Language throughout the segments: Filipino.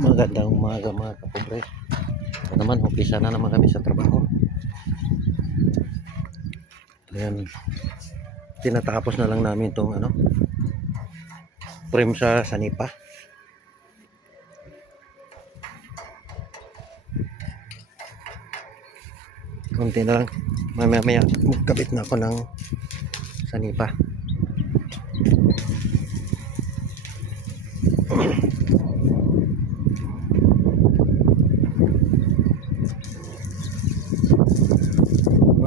Magandang umaga mga kapobre. Ito naman, umpisa na naman kami sa trabaho. Ayan, tinatapos na lang namin itong frame sa sanipa. Kunti na lang, mamaya magkabit na ako ng sanipa.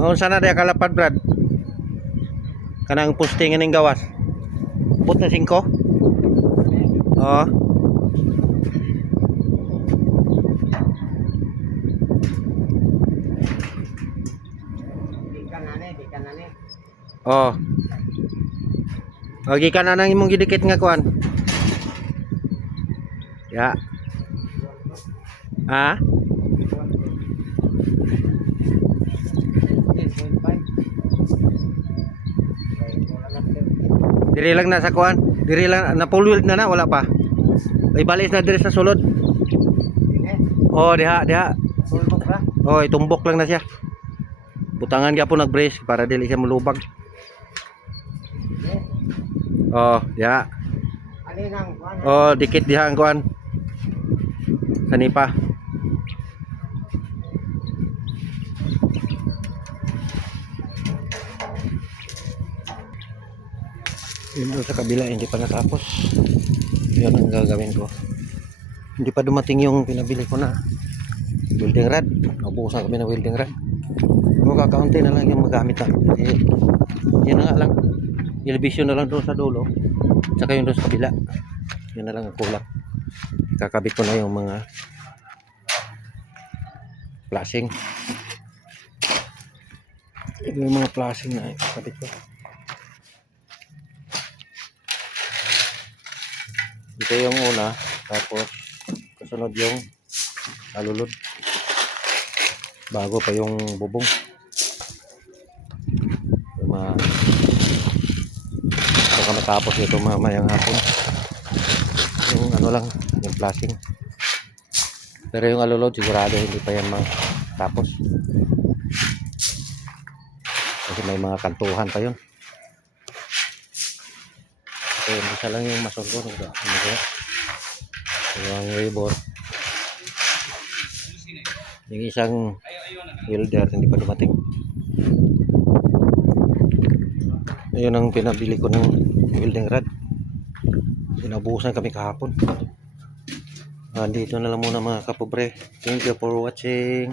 Maun sana dia kalapad Brad. Kanang posting ning gawas. Abot na 5. Oh. Oh. Lagi ka na nang imong gidikit nga kuan. Ya. Ah? Diri lang na sa kuan. Diri lang na full wheel na wala pa. Ay balis na diri sa sulod. Oh, diha. Tumbok ra. Oh, itumbok lang na siya. Butangan gyapon nag-brace para dili siya mulubag. Oh, diha. Alinang kuan. Oh, dikit diha ang kuan. Sanipa. Yun doon sa kabila hindi pa natapos. Yun ang gagawin ko. Hindi pa dumating yung pinabili ko na welding rod. Nabuhusan kami ng welding rod. Kakaunti na lang yung magamit na. Kasi yun na nga lang. Elevation na lang doon sa dulo. Tsaka yung doon sa kabila. Yun na lang ang kulang. Kakabit ko na yung mga flashing. Yung mga flashing na kakabit ko. Ito yung una, tapos kasunod yung alulod bago pa yung bubong. Baka matapos ito mamayang hapon yung lang, yung flashing. Pero yung alulod sigurado hindi pa yan matapos kasi may mga kantuhan pa yun. So, isa lang yung masoldo yung labor. Yung isang welder hindi pa dumating. Ayun ang pinabili ko ng welding rod. Pinabuhusan kami kahapon. Dito na lang muna mga kapobre. Thank you for watching.